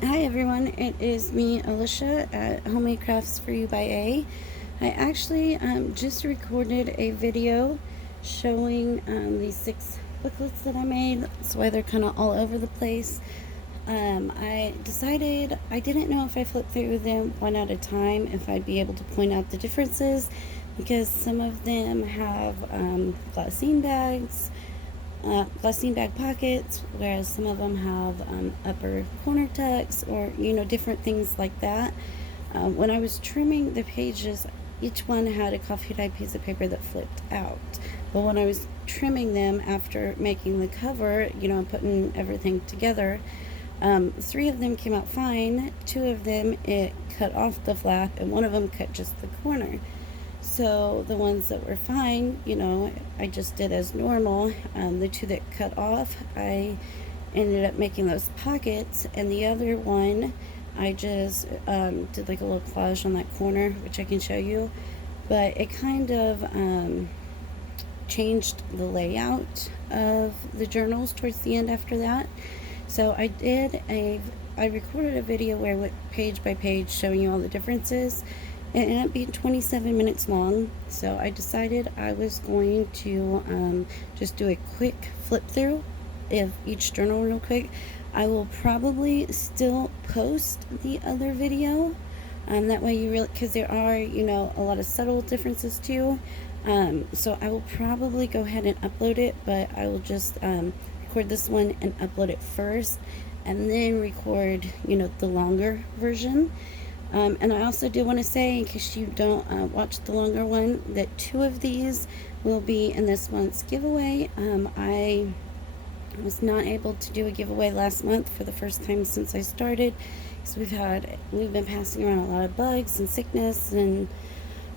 Hi everyone, it is me, Alicia, at Homemade Crafts for You by A. I actually just recorded a video showing these 6 booklets that I made. That's why they're kind of all over the place. I decided I didn't know if I flipped through them one at a time if I'd be able to point out the differences, because some of them have glassine bags, glassine bag pockets, whereas some of them have upper corner tucks, or different things like that. When I was trimming the pages, each one had a coffee dyed piece of paper that flipped out. But when I was trimming them after making the cover, and putting everything together, 3 of them came out fine. 2 of them, it cut off the flap, and 1 of them cut just the corner. So the ones that were fine, I just did as normal. The 2 that cut off, I ended up making those pockets, and the other one, I just did like a little collage on that corner, which I can show you. But it kind of changed the layout of the journals towards the end after that. So I recorded a video where I went page by page showing you all the differences. It ended up being 27 minutes long, so I decided I was going to just do a quick flip through of each journal real quick. I will probably still post the other video, that way you really, because there are a lot of subtle differences too. So I will probably go ahead and upload it, but I will just record this one and upload it first, and then record the longer version. And I also do want to say, in case you don't watch the longer one, that 2 of these will be in this month's giveaway. I was not able to do a giveaway last month for the first time since I started, because we've been passing around a lot of bugs and sickness and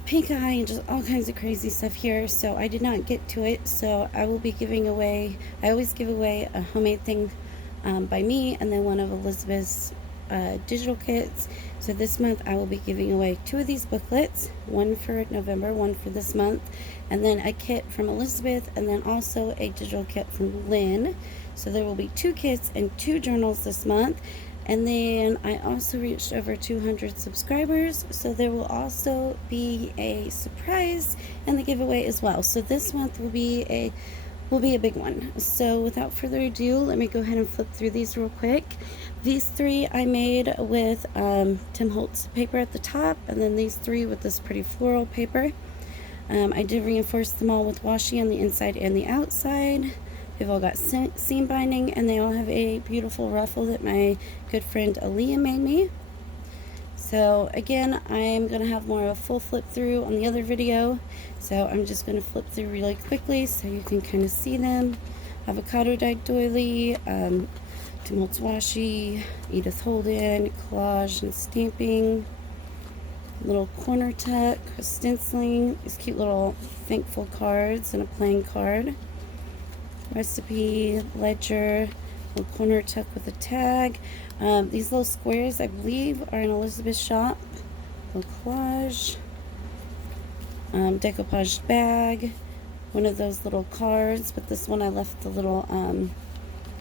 pink eye and just all kinds of crazy stuff here, so I did not get to it. So I will be giving away, I always give away a homemade thing by me, and then one of Elizabeth's digital kits. So this month I will be giving away 2 of these booklets, one for November, one for this month, and then a kit from Elizabeth, and then also a digital kit from Lynn. So there will be 2 kits and 2 journals this month. And then I also reached over 200 subscribers, so there will also be a surprise in the giveaway as well. So this month will be a big one. So without further ado, let me go ahead and flip through these real quick. These 3 I made with Tim Holtz paper at the top, and then these 3 with this pretty floral paper. I did reinforce them all with washi on the inside and the outside. They've all got seam binding, and they all have a beautiful ruffle that my good friend Aaliyah made me. So again, I am going to have more of a full flip through on the other video, so I'm just going to flip through really quickly so you can kind of see them. Avocado dyed doily, Tim Holtz washi, Edith Holden, collage and stamping, little corner tuck, stenciling, these cute little thankful cards and a playing card, recipe, ledger, little corner tuck with a tag. These little squares, I believe, are in Elizabeth's shop. Little collage, decoupage bag, one of those little cards, but this one I left the little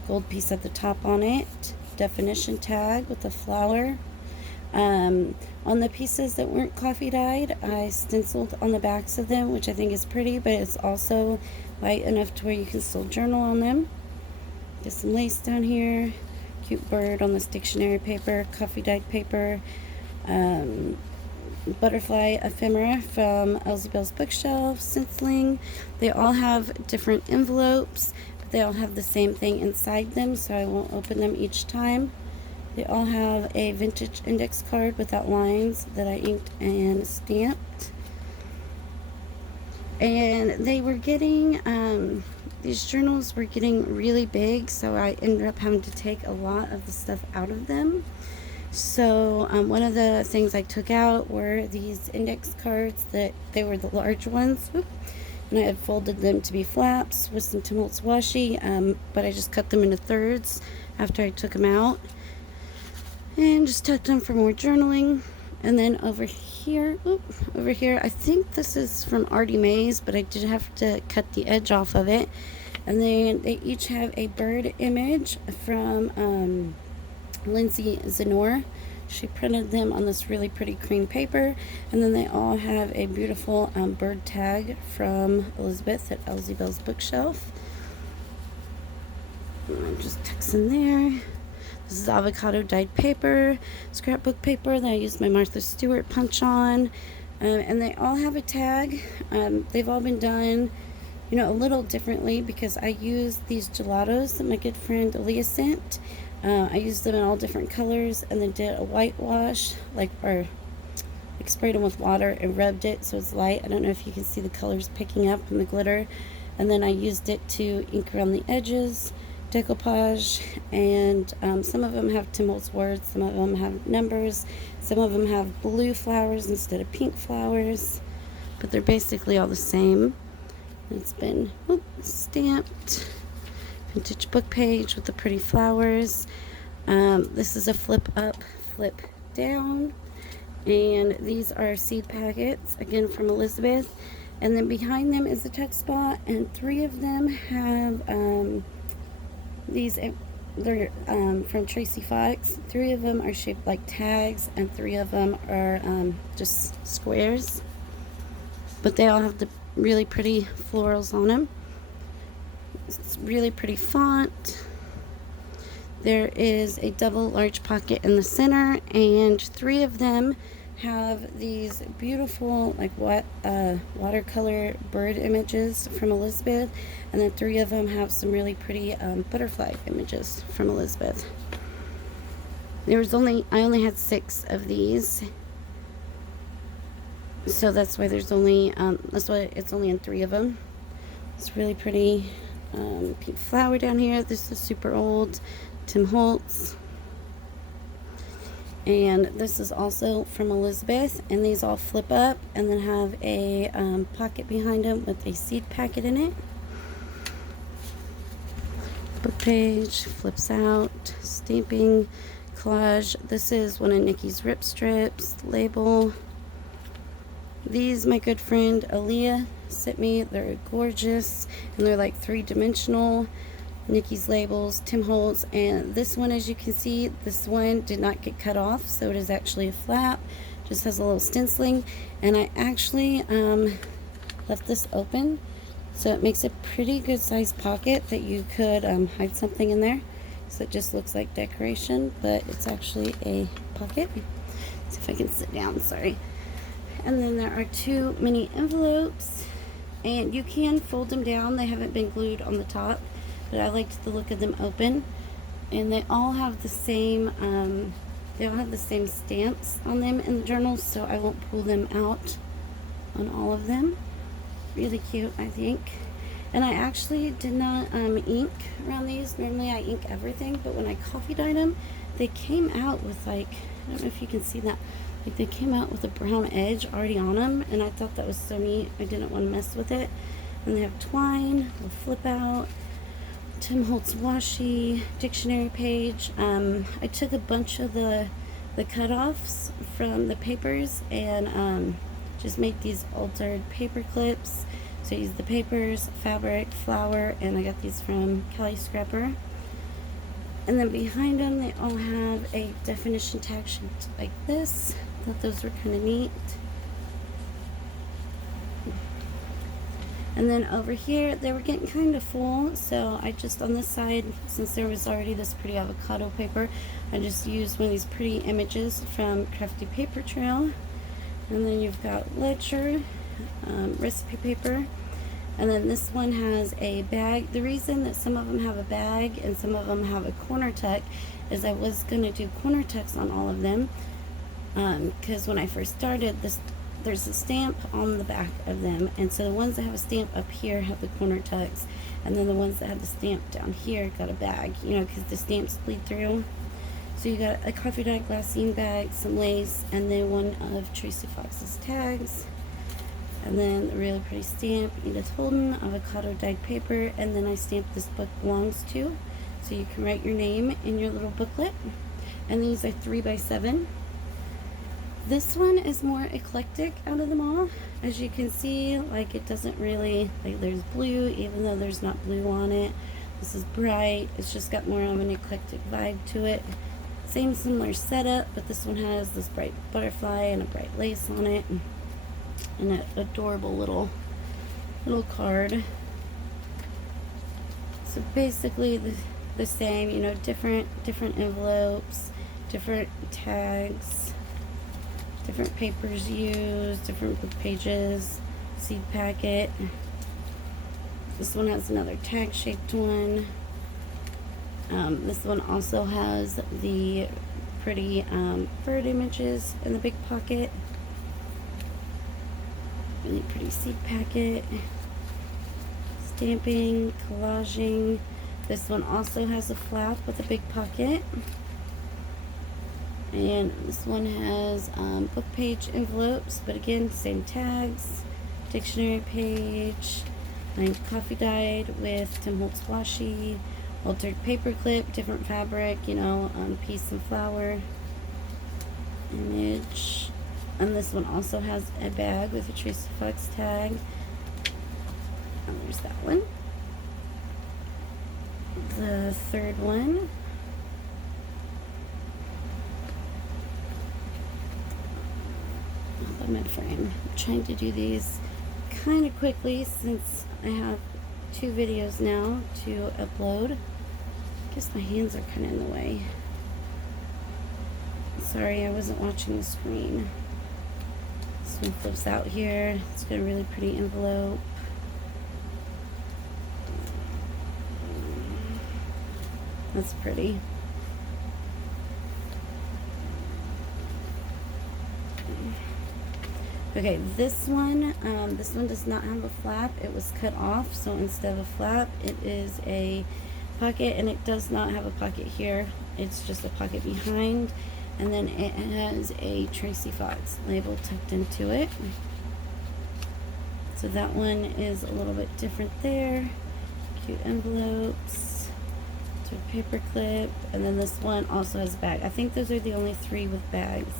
gold piece at the top on it. Definition tag with a flower. On the pieces that weren't coffee dyed, I stenciled on the backs of them, which I think is pretty, but it's also light enough to where you can still journal on them. Get some lace down here, cute bird on this dictionary paper, coffee dyed paper, butterfly ephemera from Elsie Bell's bookshelf, stenciling. They all have different envelopes, but they all have the same thing inside them, so I won't open them each time. They all have a vintage index card without lines that I inked and stamped. And they were getting, these journals were getting really big, so I ended up having to take a lot of the stuff out of them. So one of the things I took out were these index cards, that they were the large ones. And I had folded them to be flaps with some Tim Holtz washi, but I just cut them into thirds after I took them out, and just tucked them for more journaling. And then over here, I think this is from Artie Mays, but I did have to cut the edge off of it. And then they each have a bird image from Lindsay Zenor. She printed them on this really pretty cream paper, and then they all have a beautiful bird tag from Elizabeth at Elsie Bell's Bookshelf. I'm just texting there. This is avocado dyed paper, scrapbook paper that I used my Martha Stewart punch on, and they all have a tag. They've all been done, you know, a little differently because I used these gelatos that my good friend Aaliyah sent. I used them in all different colors and then did a whitewash, like sprayed them with water and rubbed it so it's light. I don't know if you can see the colors picking up in the glitter. And then I used it to ink around the edges, decoupage, and some of them have Tim Holtz words, some of them have numbers, some of them have blue flowers instead of pink flowers, but they're basically all the same. It's been stamped. Vintage book page with the pretty flowers. This is a flip up, flip down, and these are seed packets, again from Elizabeth. And then behind them is the text spot, and 3 of them have these. They're from Tracy Fox. 3 of them are shaped like tags, and 3 of them are just squares. But they all have the really pretty florals on them. It's really pretty font. There is a double large pocket in the center, and 3 of them have these beautiful like watercolor bird images from Elizabeth, and then 3 of them have some really pretty butterfly images from Elizabeth. I only had 6 of these, so that's why it's only in 3 of them. It's really pretty. Pink flower down here. This is super old Tim Holtz, and this is also from Elizabeth, and these all flip up and then have a pocket behind them with a seed packet in it. Book page flips out, stamping, collage. This is one of Nikki's rip strips, label. These my good friend Aaliyah sent me. They're gorgeous, and they're like 3-dimensional. Nikki's labels, Tim Holtz, and this one, as you can see, this one did not get cut off, so it is actually a flap. Just has a little stenciling, and I actually left this open, so it makes a pretty good sized pocket that you could hide something in there. So it just looks like decoration, but it's actually a pocket. Let's see if I can sit down. Sorry. And then there are 2 mini envelopes, and you can fold them down. They haven't been glued on the top, but I liked the look of them open. And they all have the same stamps on them in the journals, so I won't pull them out on all of them. Really cute, I think. And I actually did not ink around these. Normally I ink everything, but when I coffee dyed them, they came out with like, I don't know if you can see that, like they came out with a brown edge already on them, and I thought that was so neat. I didn't want to mess with it. And they have twine, a flip out, Tim Holtz washi, dictionary page. I took a bunch of the cut-offs from the papers and just made these altered paper clips. So I used the papers, fabric, flour, and I got these from Kelly Scrapper. And then behind them, they all have a definition tag shaped like this. Thought those were kind of neat. And then over here, they were getting kind of full, so I just, on this side, since there was already this pretty avocado paper, I just used one of these pretty images from Crafty Paper Trail. And then you've got ledger, recipe paper, and then this one has a bag. The reason that some of them have a bag and some of them have a corner tuck is I was going to do corner tucks on all of them, because when I first started, there's a stamp on the back of them, and so the ones that have a stamp up here have the corner tucks, and then the ones that have the stamp down here got a bag, you know, because the stamps bleed through. So you got a coffee dyed glassine bag, some lace, and then one of Tracy Fox's tags, and then a really pretty stamp, Edith Holden, avocado dyed paper, and then I stamped "This Book Belongs To," so you can write your name in your little booklet. And these are 3x7. This one is more eclectic out of them all. As you can see, like it doesn't really, like there's blue even though there's not blue on it. This is bright. It's just got more of an eclectic vibe to it. Same similar setup, but this one has this bright butterfly and a bright lace on it, and an adorable little card. So basically the same, you know, different envelopes, different tags, different papers used, different book pages, seed packet. This one has another tag shaped one. This one also has the pretty bird images in the big pocket. Really pretty seed packet. Stamping, collaging. This one also has a flap with a big pocket. And this one has book page envelopes, but again, same tags. Dictionary page. I'm coffee dyed with Tim Holtz washi. Altered paper clip, different fabric, you know, piece and flower image. And this one also has a bag with a Tracy Fox tag. And there's that one. The third one. The mid frame. I'm trying to do these kind of quickly since I have 2 videos now to upload. I guess my hands are kind of in the way. Sorry, I wasn't watching the screen. This one flips out here. It's got a really pretty envelope. That's pretty. Okay, this one does not have a flap. It was cut off, so instead of a flap, it is a pocket, and it does not have a pocket here. It's just a pocket behind, and then it has a Tracy Fox label tucked into it. So that one is a little bit different there. Cute envelopes, to a paper clip, and then this one also has a bag. I think those are the only 3 with bags.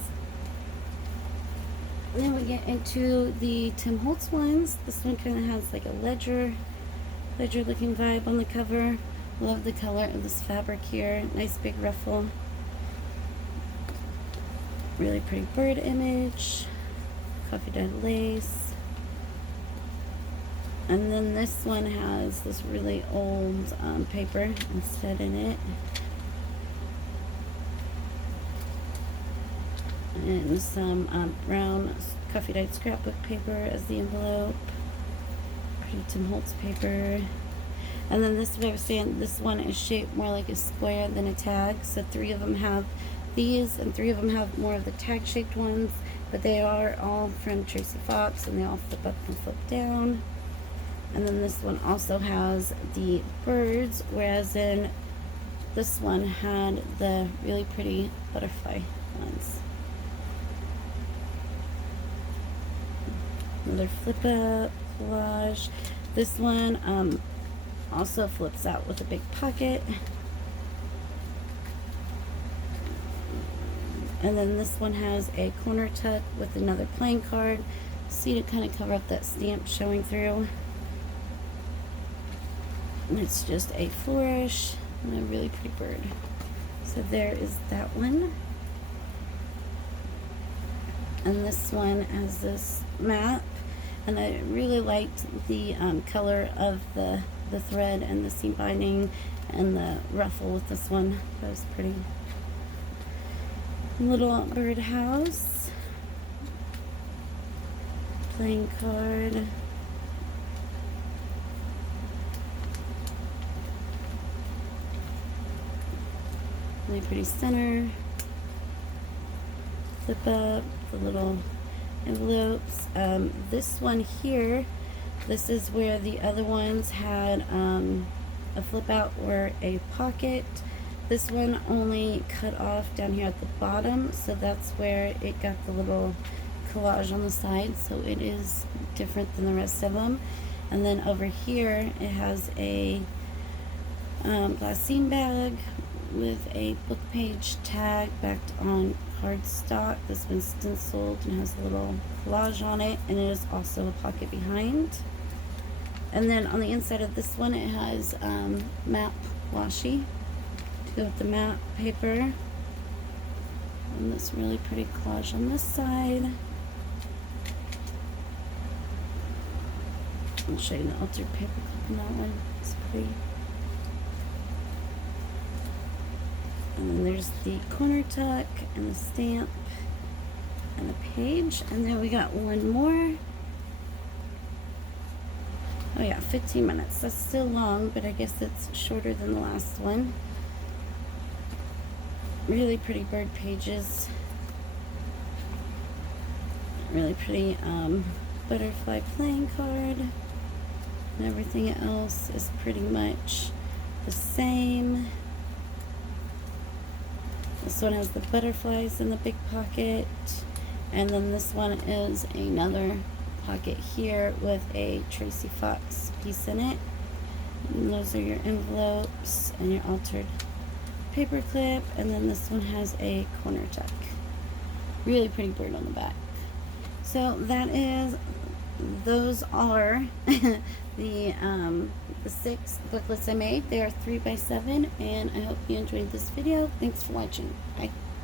And then we get into the Tim Holtz ones. This one kind of has like a ledger looking vibe on the cover. Love the color of this fabric here. Nice big ruffle. Really pretty bird image. Coffee dyed lace. And then this one has this really old paper instead in it. And some brown coffee dyed scrapbook paper as the envelope. Pretty Tim Holtz paper. And then this, what I was saying, this one is shaped more like a square than a tag. So 3 of them have these, and 3 of them have more of the tag shaped ones. But they are all from Tracy Fox, and they all flip up and flip down. And then this one also has the birds, whereas in this one had the really pretty butterfly ones. Another flip up collage. This one also flips out with a big pocket. And then this one has a corner tuck with another playing card. See, to kind of cover up that stamp showing through. And it's just a flourish and a really pretty bird. So there is that one. And this one has this map, and I really liked the color of the thread and the seam binding and the ruffle with this one. That was pretty. Little birdhouse, playing card. Really pretty center. Flip up the little envelopes. This one here, this is where the other ones had a flip out or a pocket. This one only cut off down here at the bottom, so that's where it got the little collage on the side, so it is different than the rest of them. And then over here it has a glass seam bag with a book page tag backed on cardstock. This one's stenciled and has a little collage on it, and it is also a pocket behind. And then on the inside of this one, it has map washi to go with the map paper. And this really pretty collage on this side. I'll show you the altered paper clip on that one. It's pretty. And then there's the corner tuck and the stamp and the page. And then we got one more. Oh yeah, 15 minutes. That's still long, but I guess it's shorter than the last one. Really pretty bird pages. Really pretty butterfly playing card. And everything else is pretty much the same. This one has the butterflies in the big pocket. And then this one is another pocket here with a Tracy Fox piece in it. And those are your envelopes and your altered paper clip. And then this one has a corner tuck. Really pretty bird on the back. So those are the 6 booklets I made. They are 3x7, and I hope you enjoyed this video. Thanks for watching. Bye.